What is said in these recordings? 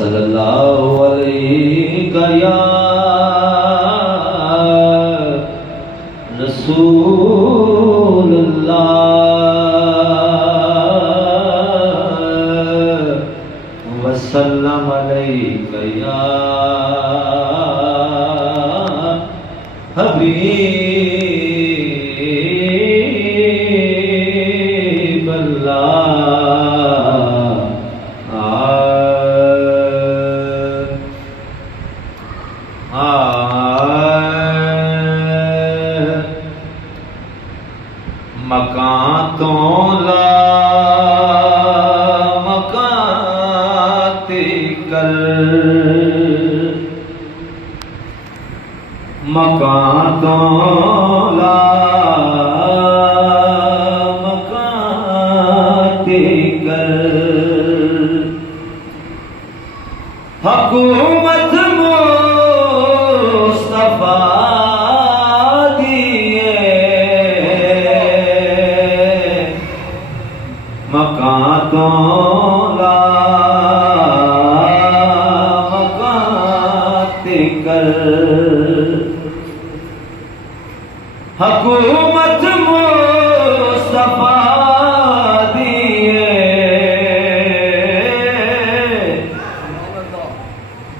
सल्लल्लाहु अलैहि या रसूलुल्लाह वसल्लम अलैका या हबीबल्लाह। मकां तो ला मकां ते कर, मकां तो ला मकां ते कर। हुकूमत मुस्तफा मकां तो ला मकां ते कर। हुकूमत मुस्तफा दिए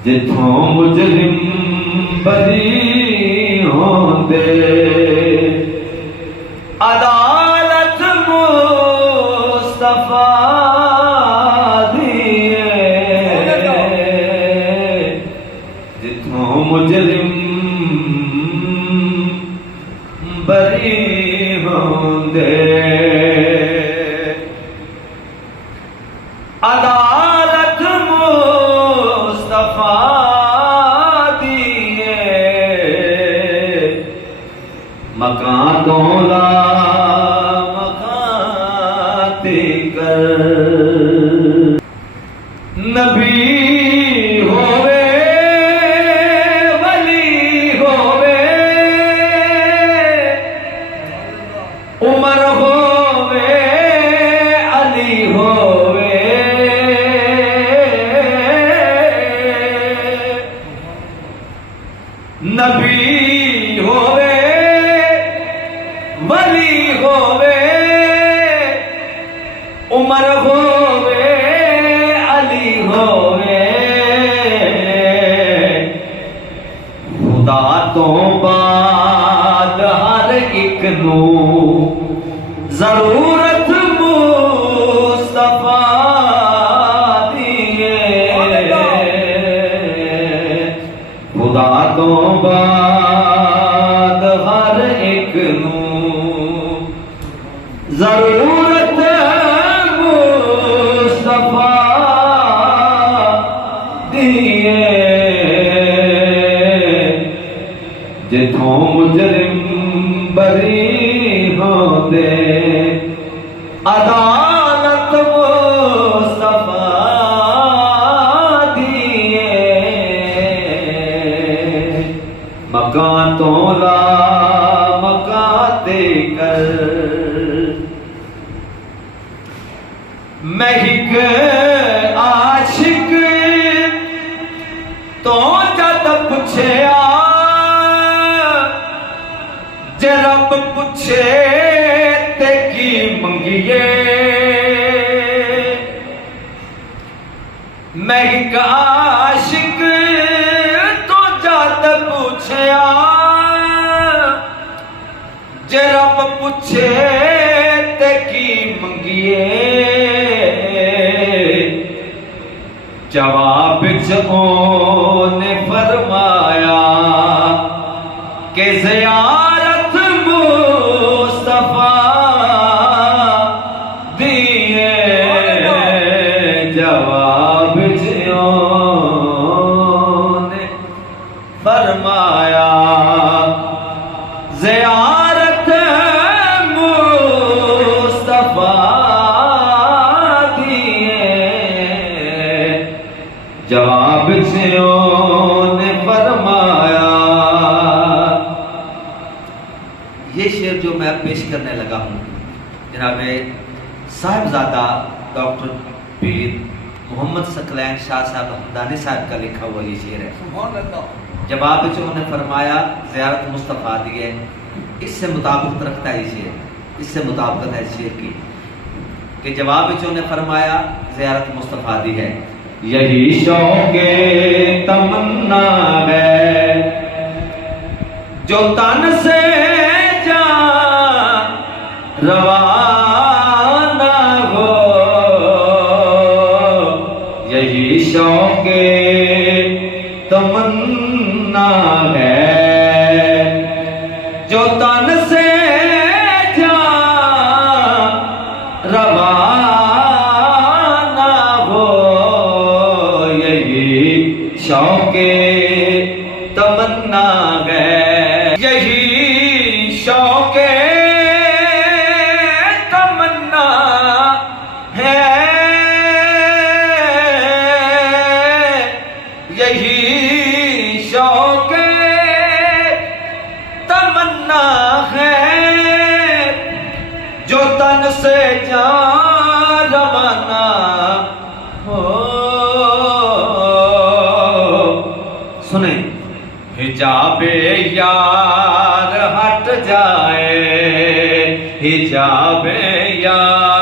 जिथों मुजरिम बरी होंदे, अदालत मुस्तफा दिए जिथों मुजरिम बरी होंदे। अदालत मुस्तफा दिए मकां तो ला नबी होवे वली होवे, उमर होवे अली होवे, नबी होवे वली होवे, उमर होवे अली होवे। खुदा तो बाद हर एक नू जरूरत मुस्तफा दिए। खुदा तो बाद हर एक नू जरूरत मुस्तफा दिए जिथों मुजरिम बरी होंदे। अदालत मुस्तफा दिए मकां तो ला मकां ते कर। मैं एक आशिक तो जद पुछे जे रब पुछे ते की मंगिए। मैं एक आशिक तो जद पुछे जे रब पुछे ते की मंगिए। जवाब ने फरमाया कि ज़ियारत मुस्तफा दिए। जवाब ने फरमाया ज़ियारत मुस्तफा जवाब से ने फरमाया। ये शेर जो मैं पेश करने लगा हूँ जनाब साहिबजादा डॉक्टर पीर मोहम्मद सकलैन शाह साहब हमदानी साहब का लिखा हुआ ये शेर है। सुभान अल्लाह। जवाब में उन्होंने फरमाया ज़ियारत मुस्तफ़ा दी है, इससे मुताबिक रखता है ये शेर, इससे मुताबिक है इस शेर की कि जवाब में उन्होंने फरमाया ज़ियारत मुस्तफ़ा दी है, यही शौक़े तमन्ना है जो तन से जा रवाना हो, यही शौक़े तमन्ना है जो तन से जा रवाना हो, यही शौक़े तमन्ना है, यही शौक़े तमन्ना है, यही शौक़े तमन्ना है जो तन से जा रवाना हो। सुने, हिजाबे यार हट जाए, हिजाबे यार